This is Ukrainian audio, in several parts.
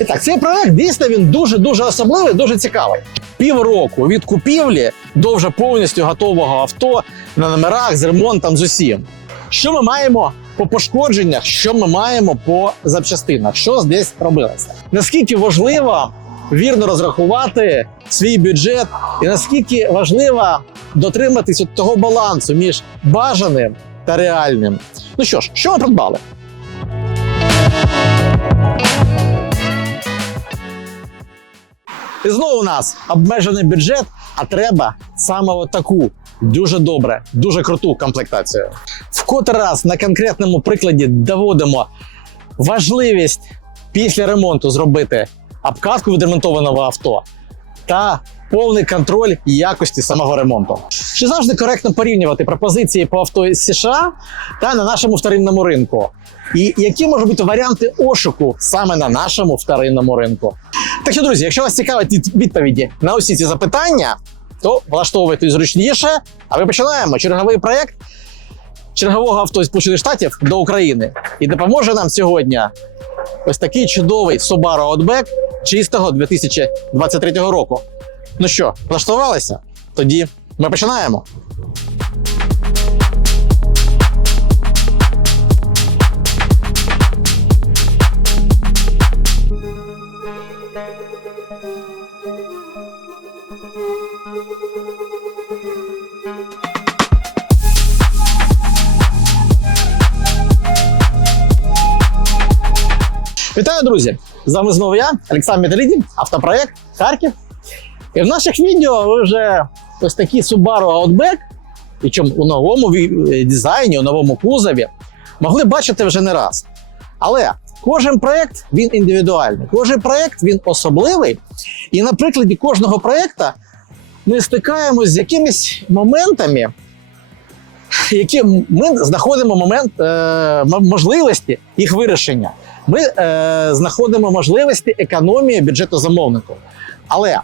І так, цей проект дійсно він дуже дуже особливий, дуже цікавий. Півроку від купівлі до вже повністю готового авто на номерах з ремонтом з усім. Що ми маємо по пошкодженнях, що ми маємо по запчастинах, що здесь робилося? Наскільки важливо вірно розрахувати свій бюджет, і наскільки важливо дотриматись от того балансу між бажаним та реальним. Ну що ж, що ми придбали? І знову у нас обмежений бюджет, а треба саме таку дуже добре, дуже круту комплектацію. В раз на конкретному прикладі доводимо важливість після ремонту зробити обкатку відремонтованого авто та повний контроль якості самого ремонту. Чи завжди коректно порівнювати пропозиції по авто з США та на нашому вторинному ринку? І які можуть бути варіанти ошуку саме на нашому вторинному ринку? Так що, друзі, якщо вас цікавить відповіді на усі ці запитання, то влаштовуйтесь зручніше. А ми починаємо черговий проєкт чергового авто з Сполучених Штатів до України. І допоможе нам сьогодні ось такий чудовий Subaru Outback чистого 2023 року. Ну що, влаштувалися? Тоді ми починаємо. Вітаю, друзі! З вами знову я, Олександр Металідін, автопроект Харків. І в наших відео ви вже ось такі Subaru Outback, причому у новому ві- дизайні, у новому кузові, могли бачити вже не раз. Але кожен проект він індивідуальний, кожен проект він особливий. І на прикладі кожного проекту ми стикаємось з якимись моментами, які ми знаходимо момент е, можливості їх вирішення. Ми е, знаходимо можливості економії бюджету замовнику. Але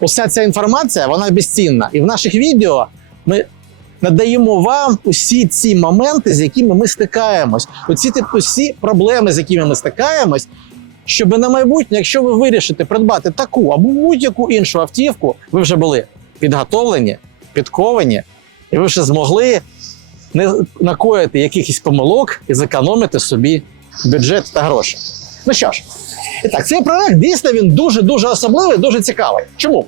уся ця інформація вона безцінна. І в наших відео ми надаємо вам усі ці моменти, з якими ми стикаємось, оці ті- усі проблеми, з якими ми стикаємось. Щоб на майбутнє, якщо ви вирішите придбати таку або будь-яку іншу автівку, ви вже були підготовлені, підковані, і ви вже змогли не накоїти якихось помилок і зекономити собі бюджет та гроші. Ну що ж, і так, цей проект дійсно він дуже дуже особливий, дуже цікавий. Чому?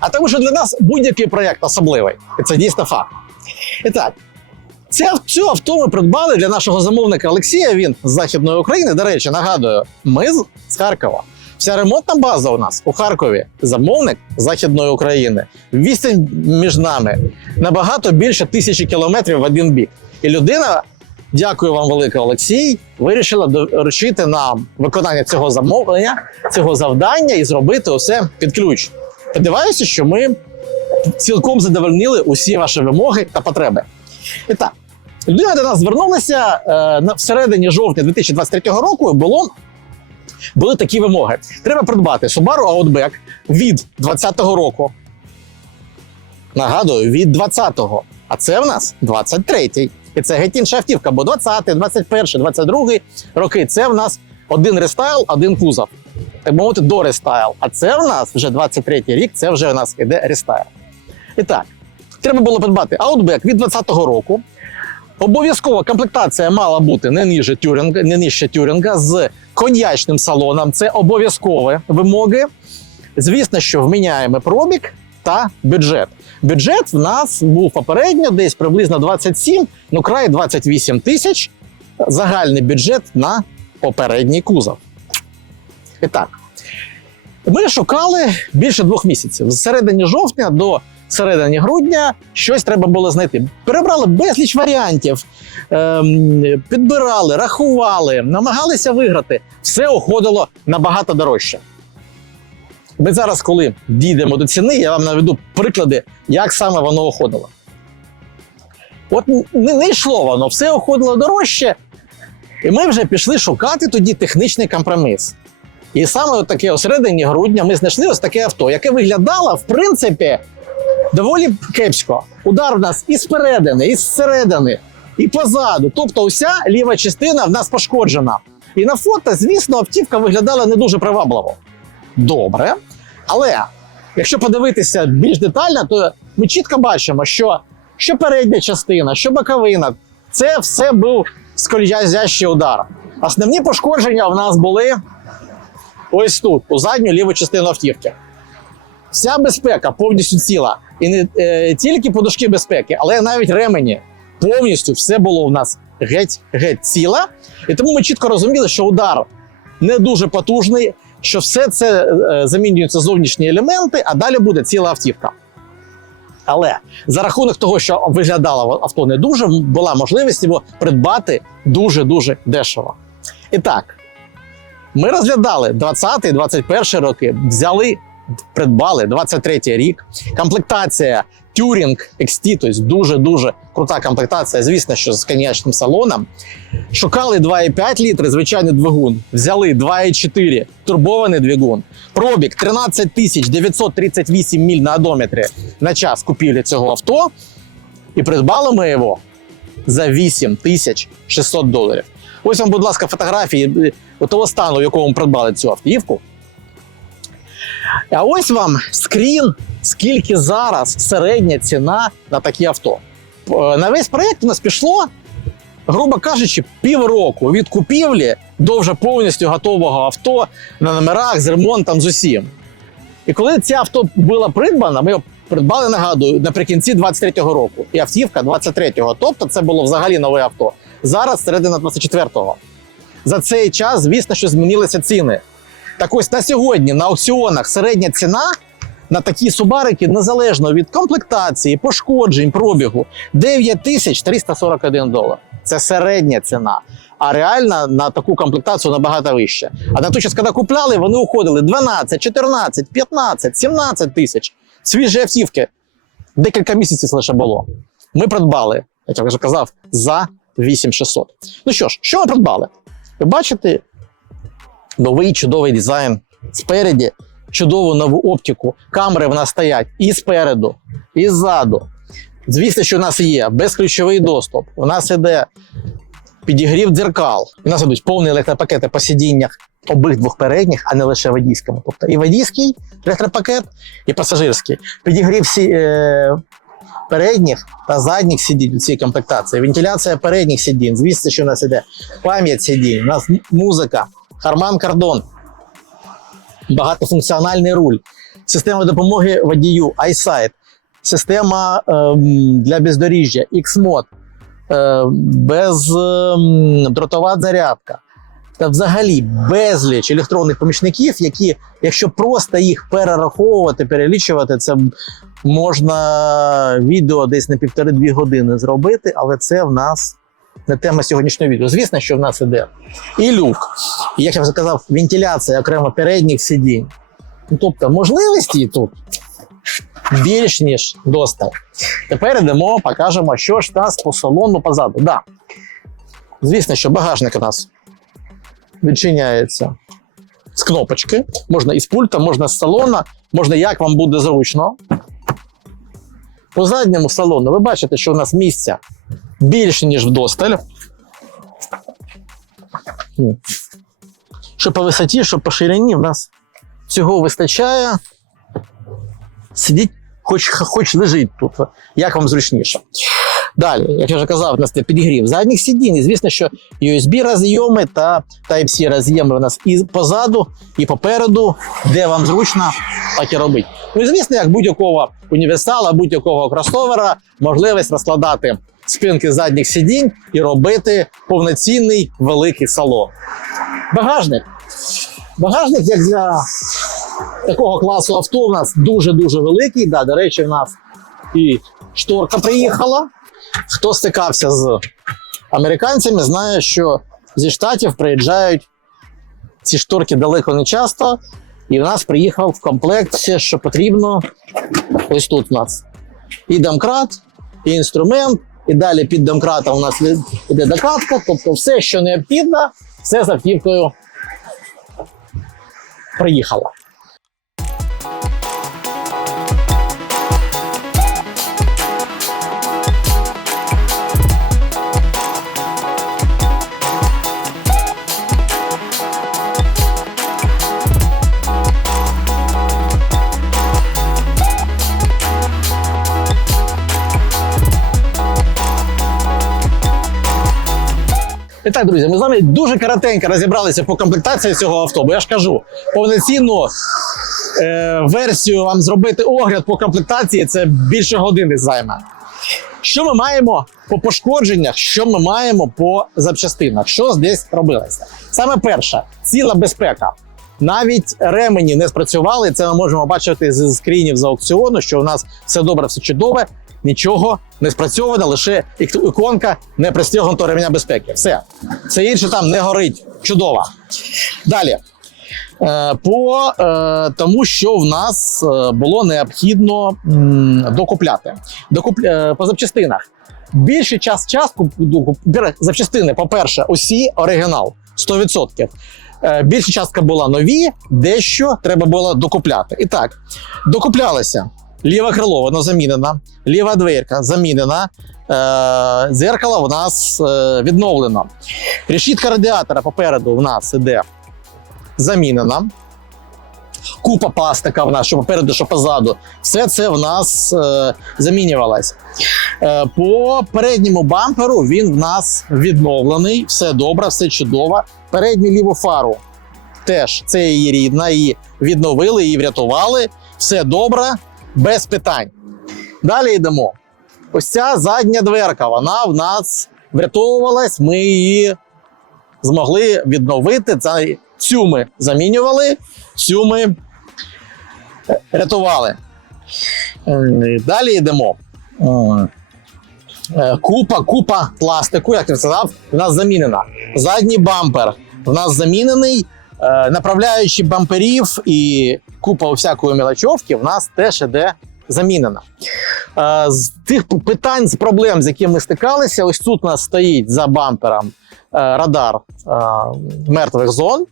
А тому, що для нас будь-який проект особливий, і це дійсно факт. І так, це цю авто ми придбали для нашого замовника Олексія. Він з Західної України. До речі, нагадую, ми з, Харкова. Вся ремонтна база у нас у Харкові. Замовник Західної України. Відстань між нами набагато більше тисячі кілометрів в один бік. І людина Дякую вам велике, Олексій. Вирішила доручити нам виконання цього замовлення, цього завдання і зробити усе під ключ. Сподіваюся, що ми цілком задовольнили усі ваші вимоги та потреби. І так, людина до нас звернулася е, всередині жовтня 2023 року. Було були такі вимоги: треба придбати Subaru Outback від 2020 року. Нагадую, від 20-го. А це в нас 23-й. І це геть автівка, бо 20, 21, 22 роки це в нас один рестайл, один кузов. Так мовити, до рестайл. А це в нас вже 23 рік, це вже у нас іде рестайл. І так, треба було придбати Outback від 20-го року. Обов'язково комплектація мала бути не ниже тюринга, не нижче тюринга з коньячним салоном. Це обов'язкові вимоги. Звісно, що вміняємо пробіг та бюджет. Бюджет в нас був попередньо десь приблизно 27, ну край 28 тисяч. Загальний бюджет на попередній кузов. І так, ми шукали більше двох місяців. З середини жовтня до середини грудня щось треба було знайти. Перебрали безліч варіантів, ем, підбирали, рахували, намагалися виграти. Все уходило набагато дорожче. Ми зараз, коли дійдемо до ціни, я вам наведу приклади, як саме воно уходило. От не, не йшло воно, все уходило дорожче, і ми вже пішли шукати тоді технічний компроміс. І саме от таке у середині грудня ми знайшли ось таке авто, яке виглядало, в принципі, доволі кепсько. Удар в нас і спередини, і зсередини, і позаду. Тобто, уся ліва частина в нас пошкоджена. І на фото, звісно, автівка виглядала не дуже привабливо. Добре. Але якщо подивитися більш детально, то ми чітко бачимо, що, що передня частина, що боковина, це все був скользящий удар. Основні пошкодження в нас були ось тут, у задню ліву частину автівки. Вся безпека повністю ціла. І не е, тільки подушки безпеки, але навіть ремені. Повністю все було в нас геть-геть ціле. І тому ми чітко розуміли, що удар не дуже потужний, що все це е, замінюються зовнішні елементи, а далі буде ціла автівка. Але за рахунок того, що виглядало авто не дуже, була можливість його придбати дуже-дуже дешево. І так, ми розглядали 20-21 роки, взяли, придбали 23 рік. Комплектація Touring XT, тобто дуже-дуже крута комплектація, звісно, що з коньячним салоном. Шукали 2,5 літри, звичайний двигун. Взяли 2,4 турбований двигун. Пробіг 13 тисяч 938 міль на одометрі на час купівлі цього авто. І придбали ми його за 8 тисяч 600 доларів. Ось вам, будь ласка, фотографії е, того стану, в якому придбали цю автівку. А ось вам скрін, скільки зараз середня ціна на такі авто. Е, На весь проєкт у нас пішло, грубо кажучи, півроку від купівлі до вже повністю готового авто на номерах з ремонтом з усім. І коли це авто було придбано, ми його придбали, нагадую, наприкінці 23-го року. І автівка 23-го. Тобто це було взагалі нове авто. Зараз середина 24-го. За цей час, звісно, що змінилися ціни. Так ось на сьогодні на аукціонах середня ціна на такі субарики, незалежно від комплектації, пошкоджень, пробігу, 9341 долар. Це середня ціна. А реальна на таку комплектацію набагато вища. А на той час, коли купляли, вони уходили 12, 14, 15, 17 тисяч. Свіжі автівки. Декілька місяців лише було. Ми придбали, як я вже казав, за 8600. Ну що ж, що ми придбали? Ви бачите новий чудовий дизайн спереді, чудову нову оптику. Камери в нас стоять і спереду, і ззаду. Звісно, що у нас є безключовий доступ. У нас іде підігрів дзеркал. У нас ідуть повні електропакети по сидіннях обох двох передніх, а не лише водійському. Тобто і водійський електропакет, і пасажирський. Підігрів сі, е, передніх та задніх сидінь у цій комплектації. Вентиляція передніх сидінь. Звісно, що у нас іде пам'ять сидінь, у нас музика, Харман Кардон, багатофункціональний руль, система допомоги водію, iSight, система ем, для бездоріжжя, X-Mod, е, бездротова зарядка. Та взагалі безліч електронних помічників, які, якщо просто їх перераховувати, перелічувати, це можна відео десь на півтори-дві години зробити, але це в нас не тема сьогоднішнього відео. Звісно, що в нас іде і люк, і як я вже казав, вентиляція окремо передніх сидінь. Ну, Тобто можливості тут більш ніж достатньо. Тепер йдемо, покажемо, що ж нас по салону позаду. Да. Звісно, що багажник у нас відчиняється з кнопочки. Можна із пульта, можна з салона, можна як вам буде зручно. По задньому салону ви бачите, що у нас місця більше, ніж вдосталь. Що по висоті, що по ширині, в нас цього вистачає. Сидіть, хоч, хоч лежить тут, як вам зручніше. Далі, як я вже казав, у нас це підігрів задніх сидінь. Звісно, що USB розйоми та Type-C роз'єми у нас і позаду, і попереду, де вам зручно, так і робить. Ну і звісно, як будь-якого універсала, будь-якого кросовера, можливість розкладати спинки задніх сидінь і робити повноцінний великий салон. Багажник. Багажник, як для такого класу авто, у нас дуже-дуже великий. Да, до речі, в нас і шторка приїхала. Хто стикався з американцями, знає, що зі штатів приїжджають ці шторки далеко не часто. І в нас приїхав в комплект все, що потрібно. Ось тут у нас і домкрат, і інструмент, і далі під домкратом у нас іде докатка. Тобто все, що необхідно, все з автівкою приїхало. Так, друзі, ми з вами дуже коротенько розібралися по комплектації цього авто, бо я ж кажу, повноцінну е, версію вам зробити огляд по комплектації це більше години займе. Що ми маємо по пошкодженнях, що ми маємо по запчастинах? Що десь робилося? Саме перше, ціла безпека. Навіть ремені не спрацювали. Це ми можемо бачити з скрінів з аукціону, що у нас все добре, все чудове, нічого не спрацьовано, лише іконка не пристегнуто ремня безпеки. Все. Все інше там не горить. Чудово. Далі. Е, По е, тому, що в нас е, було необхідно докупляти. Докуп, е, по запчастинах. Більший час частку запчастини, по-перше, усі оригінал 100%. Е, Більша частка була нові, дещо треба було докупляти. І так, докуплялися. Ліве крило, воно замінено, ліва дверка замінена. Е, дзеркало в нас е, відновлено. Решітка радіатора попереду в нас іде замінена. Купа пластика в нас, що попереду, що позаду. Все це в нас е, замінювалось. Е, по передньому бамперу він в нас відновлений. Все добре, все чудово. Передню ліву фару теж це її рідна, її відновили, її врятували. Все добре, без питань. Далі йдемо. Ось ця задня дверка, вона в нас врятовувалась. Ми її змогли відновити. Цю ми замінювали, цю ми е, рятували. Е, Далі йдемо. Е, Купа, купа пластику, як я сказав, в нас замінена. Задній бампер в нас замінений. Е, Направляючи бамперів і купа всякої мелочовки в нас теж іде замінена. Е, З тих питань, з проблем, з якими ми стикалися, ось тут у нас стоїть за бампером е, радар мертвих зон,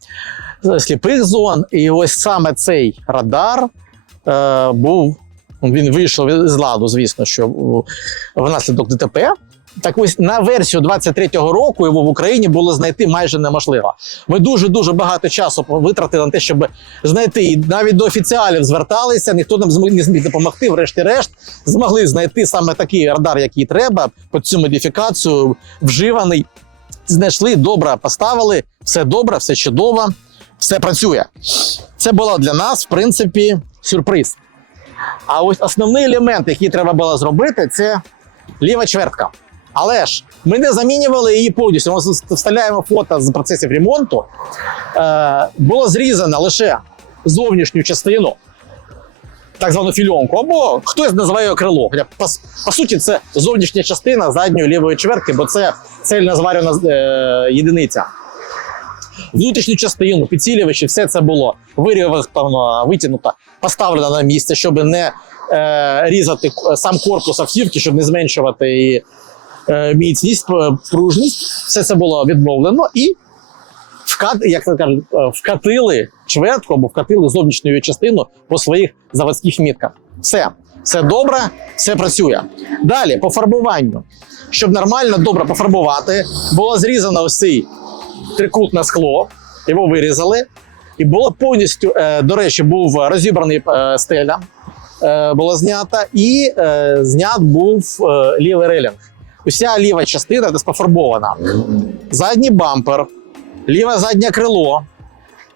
сліпих зон. І ось саме цей радар був. Він вийшов з ладу, звісно, що внаслідок ДТП. Так ось на версію 23-го року його в Україні було знайти майже неможливо. Ми дуже дуже багато часу витратили на те, щоб знайти. І навіть до офіціалів зверталися, ніхто нам не зміг допомогти. Врешті-решт змогли знайти саме такий радар, який треба, під цю модифікацію вживаний. Знайшли, добре поставили, все добре, все чудово, все працює. Це було для нас, в принципі, сюрприз. А ось основний елемент, який треба було зробити, це ліва чвертка. Але ж ми не замінювали її повністю. Ми вставляємо фото з процесів ремонту. Е, було зрізано лише зовнішню частину, так звану фільонку, або хтось називає його крило. Хоча, по, по суті, це зовнішня частина задньої лівої чвертки, бо це цельна зварена е, єдиниця. Внутрішню частину, підсилювачі, все це було вирівняно, витягнуто, поставлено на місце, щоб не е, різати сам корпус автівки, щоб не зменшувати її міцність, п- пружність. Все це було відновлено і вкат, як це кажуть, е, вкатили чвертку або вкатили зовнішню частину по своїх заводських мітках. Все, все добре, все працює. Далі по фарбуванню. Щоб нормально добре пофарбувати, було зрізано ось цей трикутне скло, його вирізали. І було повністю, е, до речі, був розібраний е, стеля, е, була знята, і е, знят був е, лівий релінг. Уся ліва частина десь пофарбована. Задній бампер, ліве заднє крило,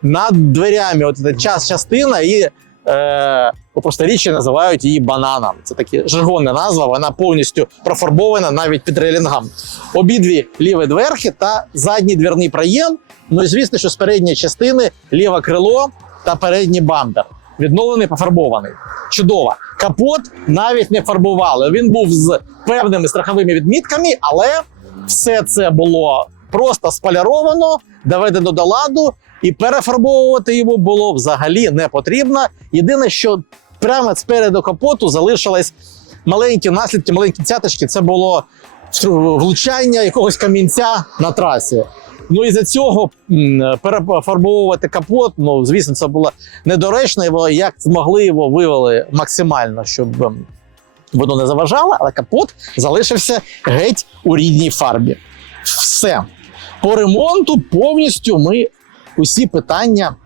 над дверями от ця час частина і е, у просторіччі називають її бананом. Це такі жаргонна назва, вона повністю профарбована навіть під релінгом. Обидві ліві дверки та задній двірний проєм. Ну і звісно, що з передньої частини ліве крило та передній бампер. Відновлений, пофарбований. Чудово. Капот навіть не фарбували. Він був з певними страховими відмітками, але все це було просто споляровано, доведено до ладу, і перефарбовувати його було взагалі не потрібно. Єдине, що прямо спереду капоту залишились маленькі наслідки, маленькі цяточки. Це було влучання якогось камінця на трасі. Ну і за цього перефарбовувати капот. Ну звісно, це було недоречно. Як змогли його вивели максимально, щоб ем, воно не заважало, але капот залишився геть у рідній фарбі. Все по ремонту повністю ми усі питання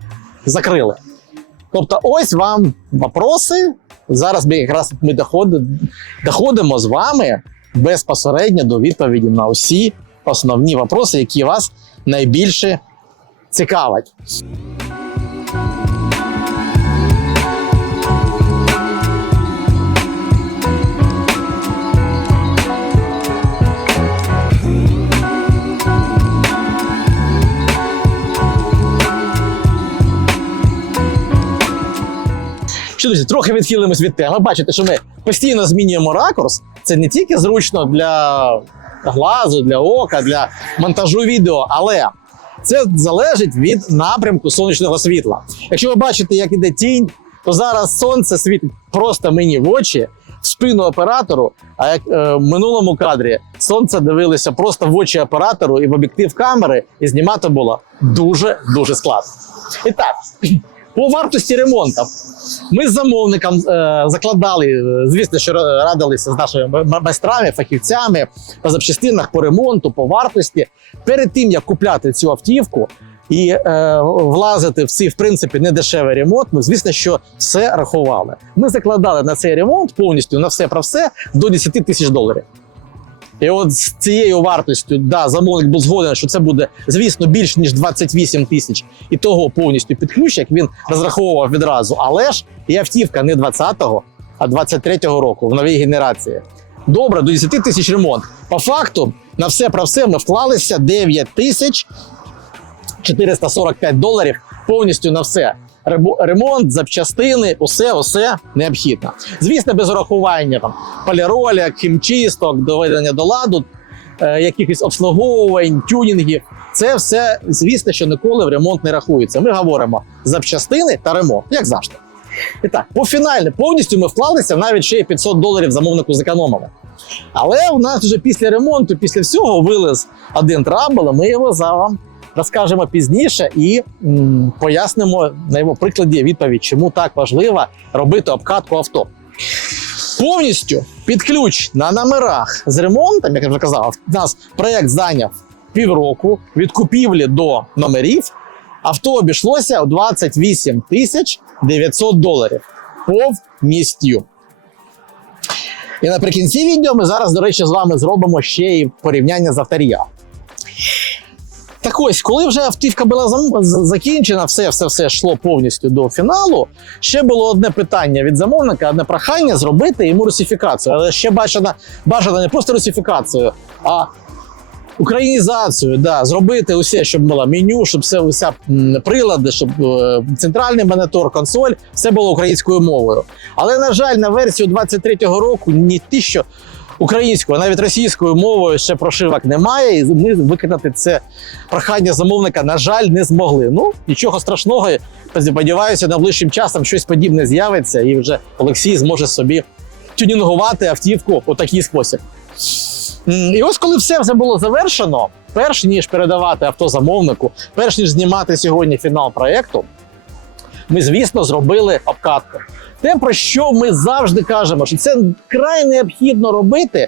закрили. Тобто, ось вам вопроси. Зараз ми якраз ми доходимо з вами безпосередньо до відповіді на усі основні вопроси, які вас найбільше цікавлять. Що, друзі, трохи відхилимось від теми. Бачите, що ми постійно змінюємо ракурс. Це не тільки зручно для глазу, для ока, для монтажу відео, але це залежить від напрямку сонячного світла. Якщо ви бачите, як іде тінь, то зараз сонце світить просто мені в очі, в спину оператору. А як е, в минулому кадрі сонце дивилося просто в очі оператору і в об'єктив камери, і знімати було дуже дуже складно. І так, по вартості ремонту. Ми з замовником е, закладали, е, звісно, що радилися з нашими майстрами, фахівцями по запчастинах, по ремонту, по вартості. Перед тим як купляти цю автівку і е, влазити в цей, в принципі, недешевий ремонт, ми, звісно, що все рахували. Ми закладали на цей ремонт повністю на все про все до 10 тисяч доларів. І от з цією вартістю, да, замовник був згоден, що це буде, звісно, більш ніж 28 тисяч, і того повністю під ключ, як він розраховував відразу. Але ж і автівка не 20-го, а 23-го року в новій генерації. Добре, до 10 тисяч ремонт. По факту, на все про все ми вклалися 9 тисяч 445 доларів повністю на все. Ремонт, запчастини, усе, усе необхідно. Звісно, без урахування там поліроля, хімчисток, доведення до ладу, е, якихось обслуговувань, тюнінгів. Це все, звісно, що ніколи в ремонт не рахується. Ми говоримо запчастини та ремонт, як завжди. І так, по фінальне повністю ми вклалися навіть ще й 500 доларів замовнику зекономили. Але у нас вже після ремонту, після всього вилез один трабл, ми його за вам розкажемо пізніше і м, пояснимо на його прикладі відповідь, чому так важливо робити обкатку авто. Повністю під ключ на номерах з ремонтом, як я вже казав, у нас проєкт зайняв півроку від купівлі до номерів. Авто обійшлося у 28 тисяч 900 доларів повністю. І наприкінці відео ми зараз, до речі, з вами зробимо ще й порівняння з авторія. Так ось, коли вже автівка була закінчена, все, все, все йшло повністю до фіналу. Ще було одне питання від замовника, одне прохання зробити йому русифікацію. Але ще бажано, бажано не просто русифікацію, а українізацію, да, зробити усе, щоб було меню, щоб все, уся прилади, щоб е, центральний монітор, консоль, все було українською мовою. Але, на жаль, на версію 23-го року ні ті, що українською, навіть російською мовою ще прошивок немає, і ми виконати це прохання замовника, на жаль, не змогли. Ну, нічого страшного. Сподіваюся, найближчим часом щось подібне з'явиться, і вже Олексій зможе собі тюнінгувати автівку у такий спосіб. І ось коли все вже було завершено, перш ніж передавати авто замовнику, перш ніж знімати сьогодні фінал проєкту, ми, звісно, зробили обкатку. Те, про що ми завжди кажемо, що це край необхідно робити,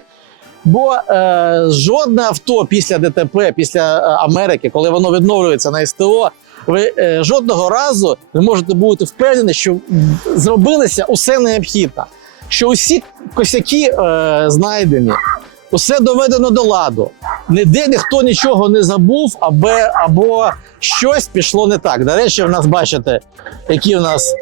бо е, жодне авто після ДТП, після е, Америки, коли воно відновлюється на СТО, ви е, жодного разу не можете бути впевнені, що зробилося усе необхідне, що усі косяки е, знайдені, усе доведено до ладу. Ніде ніхто нічого не забув, або, або щось пішло не так. До речі, в нас бачите, які в нас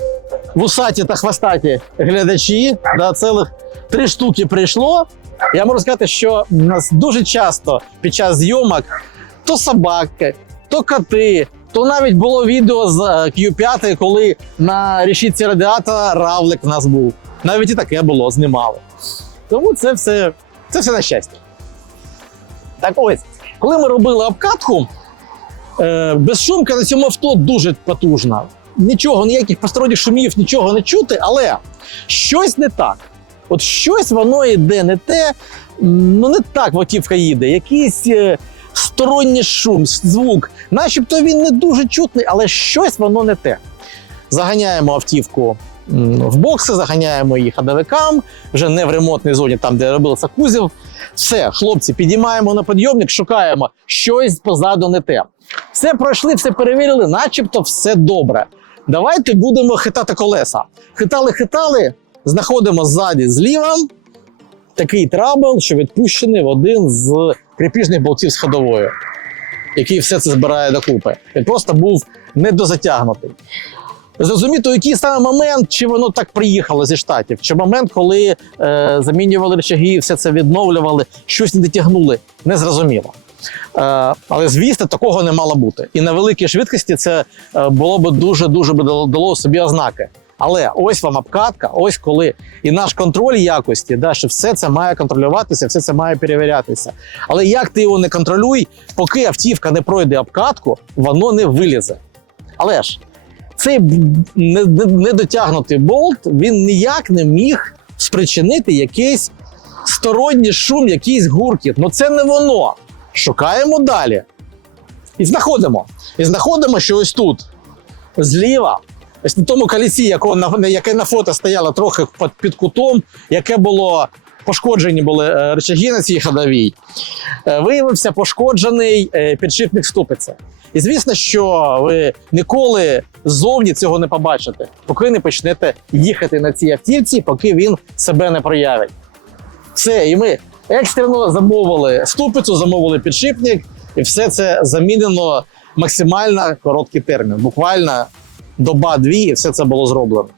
вусаті та хвостаті глядачі. Да, цілих три штуки прийшло. Я можу сказати, що в нас дуже часто під час зйомок то собаки, то коти, то навіть було відео з е, Q5, коли на решітці радіатора равлик в нас був. Навіть і таке було, знімали. Тому це все, це все на щастя. Так ось, коли ми робили обкатку, е, безшумка на цьому авто дуже потужна. Нічого, ніяких посторонніх шумів, нічого не чути, але щось не так. От щось воно йде не те, ну не так автівка їде. Якийсь е, сторонній шум, звук. Начебто він не дуже чутний, але щось воно не те. Заганяємо автівку в бокси, заганяємо її ходовикам, вже не в ремонтній зоні, там, де робився кузів. Все, хлопці, підіймаємо на підйомник, шукаємо щось позаду не те. Все пройшли, все перевірили, начебто все добре. Давайте будемо хитати колеса. Хитали, хитали, знаходимо ззаді зліва такий трабл, що відпущений в один з кріпіжних болтів з ходовою, який все це збирає докупи. Він просто був недозатягнутий. Зрозуміти, у який саме момент, чи воно так приїхало зі штатів, чи момент, коли е, замінювали речаги, все це відновлювали, щось не дотягнули, не зрозуміло. Е, але звісно, такого не мало бути. І на великій швидкості це е, було б дуже дуже би дало, собі ознаки. Але ось вам обкатка, ось коли і наш контроль якості, да, що все це має контролюватися, все це має перевірятися. Але як ти його не контролюй, поки автівка не пройде обкатку, воно не вилізе. Але ж цей недотягнутий болт він ніяк не міг спричинити якийсь сторонній шум, якийсь гуркіт. Ну це не воно. Шукаємо далі. І знаходимо. І знаходимо, що ось тут, зліва, ось на тому колесі, яке на фото стояло трохи під, під кутом, яке було пошкоджені були е, рычаги на цій ходовій, е, виявився пошкоджений е, підшипник ступиці. І звісно, що ви ніколи ззовні цього не побачите, поки не почнете їхати на цій автівці, поки він себе не проявить. Все, і ми екстрено замовили ступицю, замовили підшипник, і все це замінено максимально короткий термін. Буквально доба-дві, і все це було зроблено.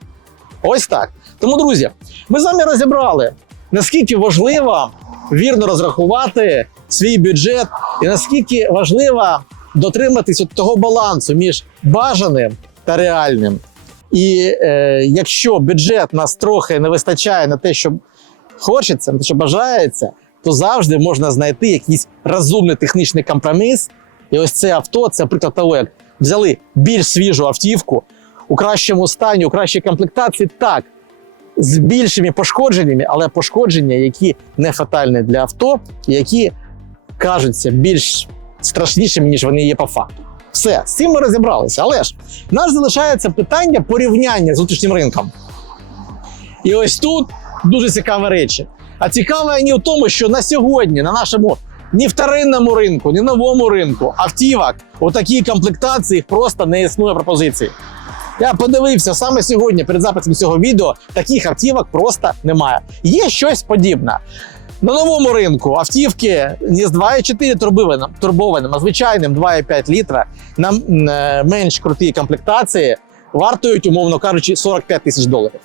Ось так. Тому, друзі, ми з вами розібрали, наскільки важливо вірно розрахувати свій бюджет, і наскільки важливо дотриматись от того балансу між бажаним та реальним. І е, якщо бюджет нас трохи не вистачає на те, що хочеться, на те, що бажається, то завжди можна знайти якийсь розумний технічний компроміс. І ось це авто це приклад того, як взяли більш свіжу автівку у кращому стані, у кращій комплектації, так, з більшими пошкодженнями, але пошкодження, які не фатальні для авто, які кажуться більш страшнішими, ніж вони є по факту. Все, з цим ми розібралися. Але ж нас залишається питання порівняння з внутрішнім ринком. І ось тут дуже цікаві речі. А цікаві вони в тому, що на сьогодні на нашому ні вторинному ринку, ні новому ринку автівок у такій комплектації просто не існує пропозиції. Я подивився саме сьогодні перед записом цього відео. Таких автівок просто немає. Є щось подібне. На новому ринку автівки з 2,4 турбованим, а звичайним 2,5 літра на е, менш крутій комплектації вартують, умовно кажучи, 45 тисяч доларів.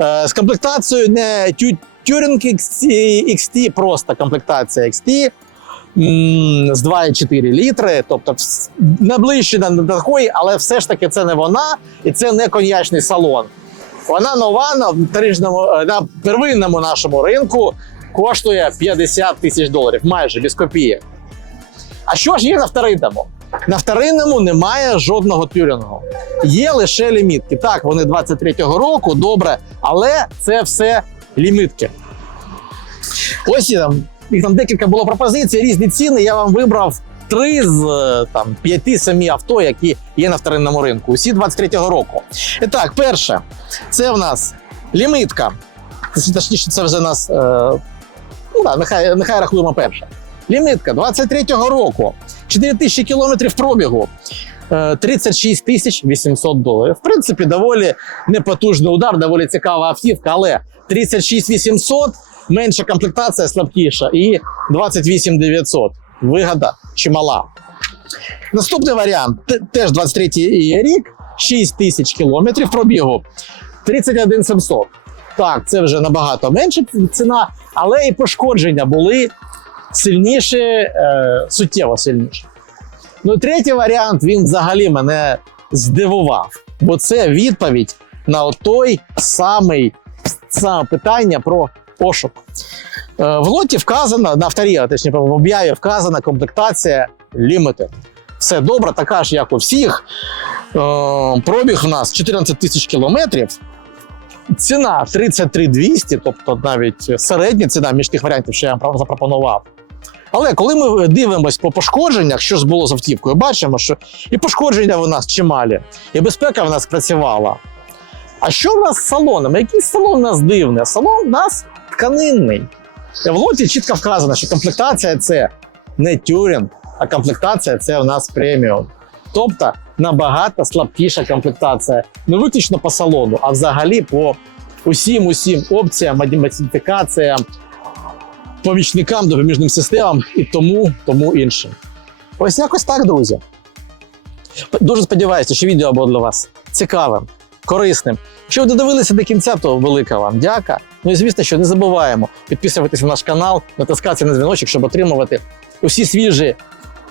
Е, З комплектацією не тю- Turing XT, просто комплектація XT з 2,4 літри, тобто наближена до такої, але все ж таки це не вона і це не коньячний салон. Вона нова на е, на первинному нашому ринку коштує 50 тисяч доларів, майже без копійок. А що ж є на вторинному? На вторинному немає жодного тюрінгу. Є лише лімітки. Так, вони 23-го року, добре, але це все лімітки. Ось там, їх там декілька було пропозицій, різні ціни. Я вам вибрав три з е, там п'яти самі авто, які є на вторинному ринку. Усі 23-го року. І так, перше, це в нас лімитка. Точніше, це вже нас. Е, ну да, нехай, нехай рахуємо перше. Лімитка 23-го року, 4 тисячі кілометрів пробігу. е, 36 тисяч 800 доларів. В принципі, доволі непотужний удар, доволі цікава автівка, але 36 800, менша комплектація слабкіша і 28 900. Вигода чимала. Наступний варіант теж 23 рік, 6 тисяч кілометрів пробігу, 31 700. Так, це вже набагато менша ціна, але і пошкодження були сильніші, е, суттєво сильніші. Ну, третій варіант він взагалі мене здивував, бо це відповідь на той самий саме питання про пошук. Е, В лоті вказано, на авторі, точніше в об'яві вказана комплектація Limited. Все добре, така ж, як у всіх. Е, Пробіг у нас 14 тисяч кілометрів. Ціна 33 200, тобто навіть середня ціна між тих варіантів, що я вам запропонував. Але коли ми дивимося по пошкодженнях, що ж було з автівкою, бачимо, що і пошкодження в нас чималі, і безпека в нас працювала. А що в нас з салоном? Який салон у нас дивний? Салон у нас тканинний. В лоті чітко вказано, що комплектація це не тюрінг, а комплектація це у нас преміум. Тобто набагато слабкіша комплектація. Не виключно по салону, а взагалі по усім усім опціям, модифікаціям, помічникам, допоміжним системам і тому, тому іншим. Ось якось так, друзі. Дуже сподіваюся, що відео було для вас цікавим, корисним. Якщо ви додивилися до кінця, то велика вам дяка. Ну і звісно, що не забуваємо підписуватися на наш канал, натискати на дзвіночок, щоб отримувати усі свіжі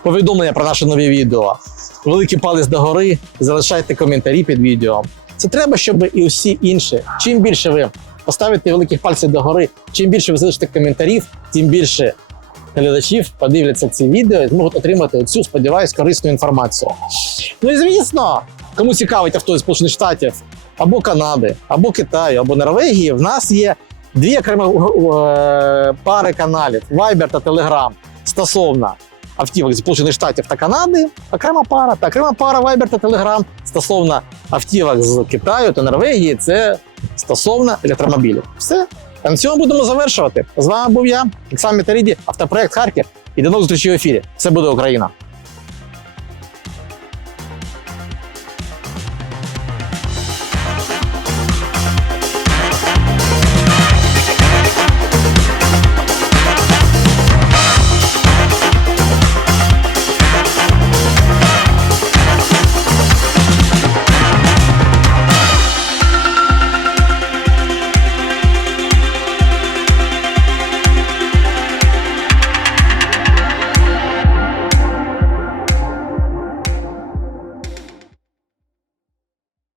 повідомлення про наші нові відео. Великий палець догори, залишайте коментарі під відео. Це треба, щоб і усі інші. Чим більше ви поставите великих пальців догори, чим більше ви залишите коментарів, тим більше глядачів подивляться ці відео і зможуть отримати оцю, сподіваюсь, корисну інформацію. Ну і звісно, кому цікавить авто з Сполучених Штатів або Канади, або Китаю, або Норвегії, в нас є дві окремі е, пари каналів Viber та Telegram стосовно автівок Сполучених Штатів та Канади, окрема пара, та окрема пара Viber та Telegram стосовно автівок з Китаю та Норвегії. Це стосовно електромобілів. Все. А на цьому будемо завершувати. З вами був я, Олександр Метаріді, автопроект Харків. І до нових зустрічей в ефірі. Все буде Україна!